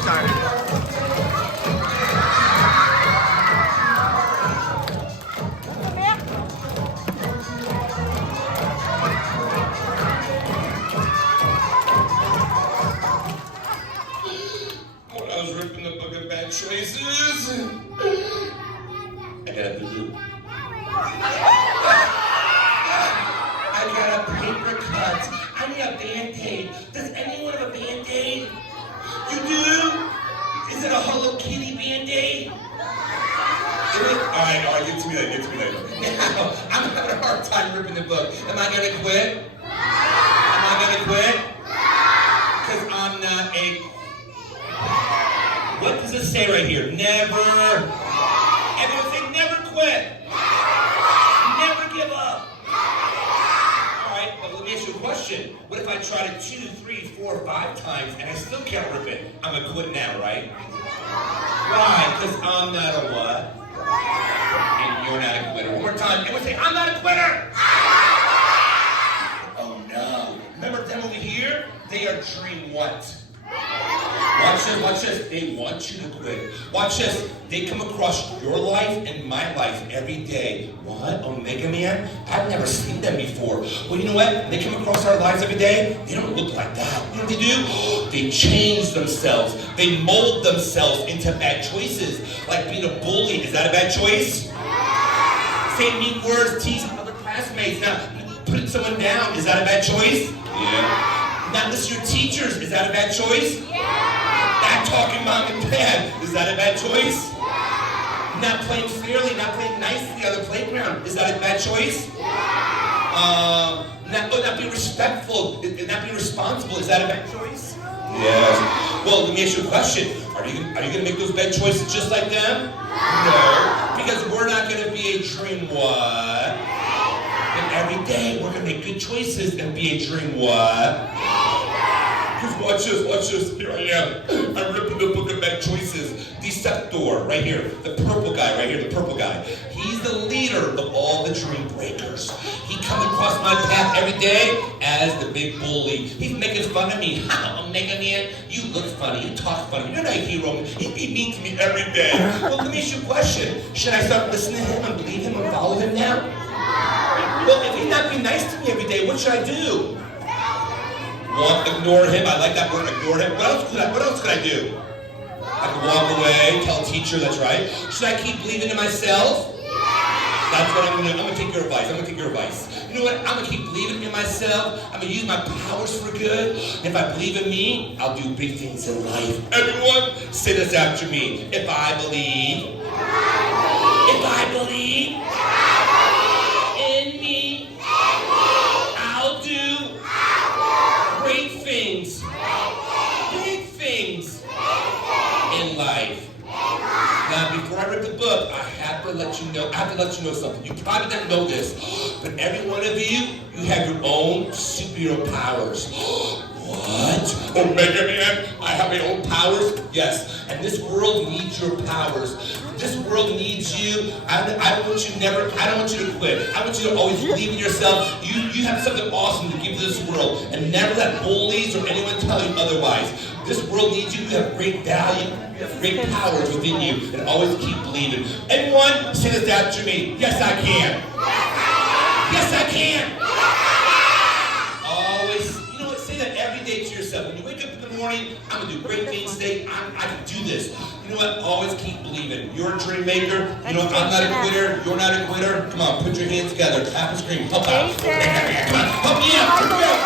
started. When I was ripping the book of bad choices, I got a boo-boo. I got a paper cut. I need a Band-Aid. Does anyone have a Band-Aid? You do? Is it a Hello Kitty Band-Aid? Alright, give it to me later. Now, I'm having a hard time ripping the book. Am I gonna quit? Am I gonna quit? Because I'm not a... What does it say right here? Never. Everyone say never quit. Never give up. Alright, but let me ask you a question. What if I tried it 2, 3, 4, 5 times and I still can't rip it? I'm gonna quit now, right? Why? Because I'm not a what? And you're not a quitter. One more time. Everyone say, I'm not a quitter! Oh no. Remember them over here? They are dream what? Watch this. They want you to quit. Watch this. They come across your life and my life every day. What? Omegaman? I've never seen them before. Well, you know what? They come across our lives every day. They don't look like that. You know what they do? They change themselves. They mold themselves into bad choices. Like being a bully. Is that a bad choice? Saying mean words, teasing other classmates. Now, putting someone down. Is that a bad choice? Yeah. Not listen to your teachers. Is that a bad choice? Yeah. Not talking mom and dad. Is that a bad choice? Yeah. Not playing fairly, not playing nice at the other playground. Is that a bad choice? Yeah. Not being respectful, not being responsible. Is that a bad choice? Yes. Well, let me ask you a question. Are you going to make those bad choices just like them? No. Because we're not going to be a dream what? And every day we're going to make good choices and be a dream what? Watch this. Here I am. I'm ripping the book of bad choices. Deceptor, right here. The purple guy, right here, the purple guy. He's the leader of all the dream breakers. He comes across my path every day as the big bully. He's making fun of me. Omegaman, you look funny, you talk funny. You're not a hero. He'd be mean to me every day. Well, let me ask you a question. Should I start listening to him and believe him and follow him now? Well, if he's not being nice to me every day, what should I do? Ignore him. I like that word, ignore him. What else could I do? I could walk away, tell a teacher, that's right. Should I keep believing in myself? That's what I'm going to do. I'm going to take your advice. You know what? I'm going to keep believing in myself. I'm going to use my powers for good. If I believe in me, I'll do big things in life. Everyone, say this after me. If I believe in me, I'll do great things. Big things in life. Now, before I read the book, I have to let you know something. You probably don't know this, but every one of you have your own superhero powers. What? Omegaman, I have my own powers? Yes. And this world needs your powers. This world needs you. I don't want you to quit. I want you to always believe in yourself. You have something awesome to give to this world. And never let bullies or anyone tell you otherwise. This world needs you. You have great value. You have great powers within you. And always keep believing. Everyone, say this after me. Yes, I can. Yes, I can. Always, you know what? Say that every day to yourself. When you wake up in the morning, I'm going to do great things today. I can do this. You know what? Always keep believing. You're a dream maker. You know what? I'm not a quitter. You're not a quitter. Come on, put your hands together. Clap and scream. Help out. Come on, help me out.